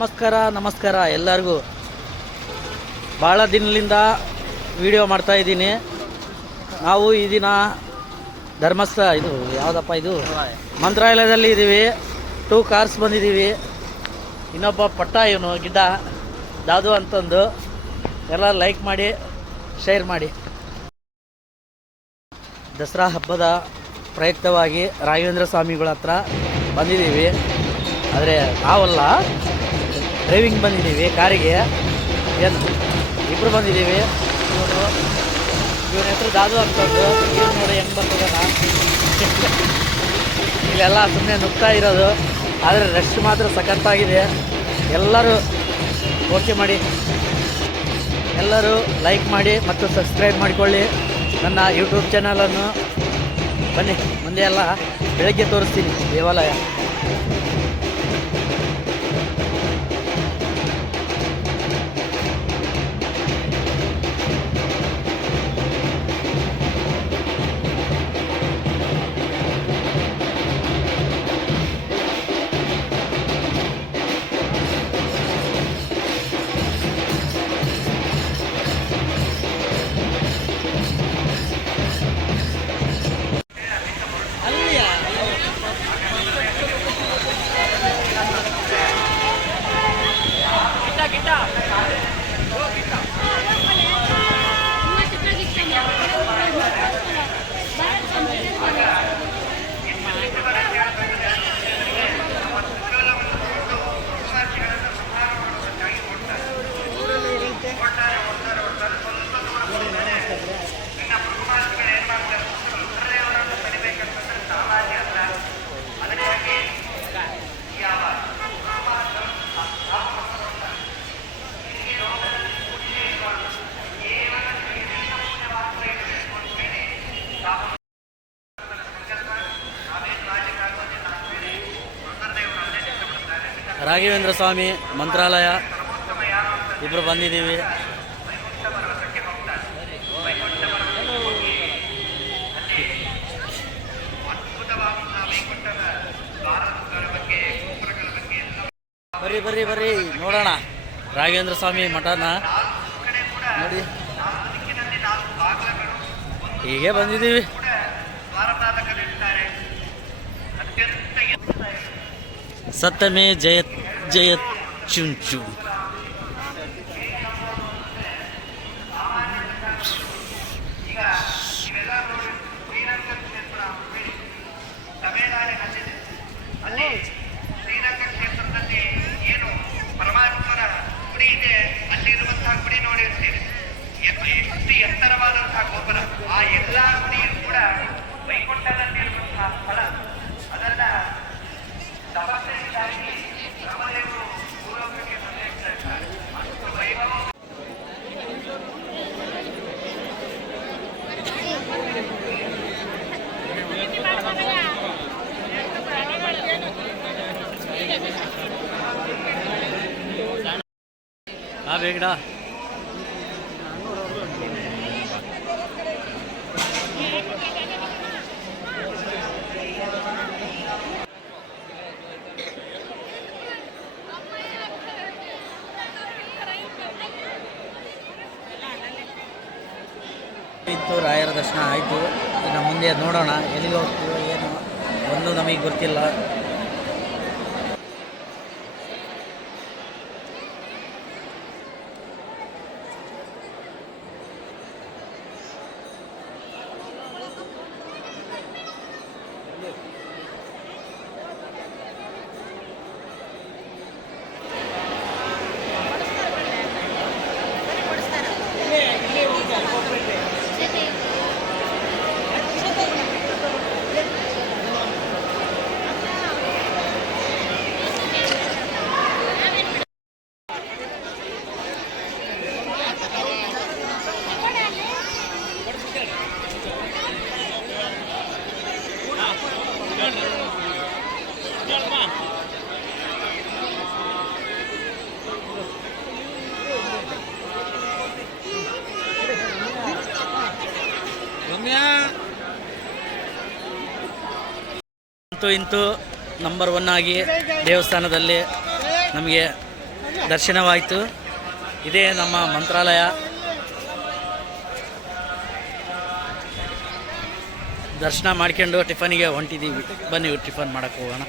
ನಮಸ್ಕಾರ ಎಲ್ಲರಿಗೂ. ಭಾಳ ದಿನದಿಂದ ವಿಡಿಯೋ ಮಾಡ್ತಾ ಇದ್ದೀನಿ. ನಾವು ಈ ದಿನ ಧರ್ಮಸ್ಥಳ ಇದು ಯಾವುದಪ್ಪ ಇದು ಮಂತ್ರಾಲಯದಲ್ಲಿ ಇದ್ದೀವಿ. 2 ಕಾರ್ಸ್ ಬಂದಿದ್ದೀವಿ. ಇನ್ನೊಬ್ಬ ಪಟ್ಟ ಇವನು ಗಿಡ್ಡ ದಾದು ಅಂತಂದು ಎಲ್ಲ ಲೈಕ್ ಮಾಡಿ ಶೇರ್ ಮಾಡಿ. ದಸರಾ ಹಬ್ಬದ ಪ್ರಯುಕ್ತವಾಗಿ ರಾಘವೇಂದ್ರ ಸ್ವಾಮಿಗಳ ಹತ್ರ ಬಂದಿದ್ದೀವಿ. ಆದರೆ ನಾವಲ್ಲ, ಡ್ರೈವಿಂಗ್ ಬಂದಿದ್ದೀವಿ ಕಾರಿಗೆ. ಏನು ಇಬ್ಬರು ಬಂದಿದ್ದೀವಿ. ಇವನ ಹೆಸರು ದಾದು ಅಂತಂದು. ಇವ್ರು ನೋಡಿ ಹೆಂಗೆ ಬರ್ತದಲ್ಲ, ಇಲ್ಲೆಲ್ಲ ಸುಮ್ಮನೆ ನುಗ್ತಾ ಇರೋದು. ಆದರೆ ರಶ್ ಮಾತ್ರ ಸಖತ್ತಾಗಿದೆ. ಎಲ್ಲರೂ ಓಕೆ ಮಾಡಿ, ಎಲ್ಲರೂ ಲೈಕ್ ಮಾಡಿ ಮತ್ತು ಸಬ್ಸ್ಕ್ರೈಬ್ ಮಾಡಿಕೊಳ್ಳಿ ನನ್ನ ಯೂಟ್ಯೂಬ್ ಚಾನಲನ್ನು. ಬನ್ನಿ, ಮುಂದೆ ಎಲ್ಲ ಬೆಳಗ್ಗೆ ತೋರಿಸ್ತೀನಿ ದೇವಾಲಯ. ರಾಘವೇಂದ್ರ ಸ್ವಾಮಿ ಮಂತ್ರಾಲಯ ಇಬ್ಬರು ಬಂದಿದ್ದೀವಿ. ಬರ್ರಿ ನೋಡೋಣ ರಾಘವೇಂದ್ರ ಸ್ವಾಮಿ ಮಠನ. ನೋಡಿ ಹೀಗೆ ಬಂದಿದ್ದೀವಿ. ಸತ್ತಮೇ ಜಯತ್ ಜಯತ್ ಚುಂಚು. ಶ್ರೀರಂಗ ಕ್ಷೇತ್ರದಲ್ಲಿ ಏನು ಪರಮಾತ್ಮನ ಗುಡಿ ಇದೆ, ಅಲ್ಲಿರುವಂತಹ ಗುಡಿ ನೋಡಿರ್ತೀರಿ. ಎಷ್ಟು ಎತ್ತರವಾದಂತಹ ಗೋಪುರ. ಆ ಎಲ್ಲಾ ಗುಡಿಯೂ ಕೂಡ ವೈಕುಂಠದಲ್ಲಿರುವಂತಹ ಸ್ಥಳ. ಅದನ್ನ ತಪಸ್ಸಿನಿಂದಾಗಿ ಬ್ರಹ್ಮದೇವರು ಭೂಲೋಕಕ್ಕೆ ಸಂದೇಶಿಸಿದ್ದಾರೆ. ಅಷ್ಟು ವೈಭವ. ಬೇಗಡ ಇತ್ತು. ರಾಯರ ದರ್ಶನ ಆಯಿತು. ಇನ್ನು ಮುಂದೆ ನೋಡೋಣ ಎಲ್ಲಿಗೆ ಹೋಗ್ತೀವೋ ಏನು ಒಂದು ನಮಗೆ ಗೊತ್ತಿಲ್ಲ. ಇಂತೂ ನಂಬರ್ 1 ಆಗಿ ದೇವಸ್ಥಾನದಲ್ಲಿ ನಮಗೆ ದರ್ಶನವಾಯಿತು. ಇದೇ ನಮ್ಮ ಮಂತ್ರಾಲಯ. ದರ್ಶನ ಮಾಡ್ಕೊಂಡು ಟಿಫನಿಗೆ ಹೊಂಟಿದ್ದೀವಿ. ಬನ್ನಿ ಟಿಫನ್ ಮಾಡೋಕ್ಕೆ ಹೋಗೋಣ.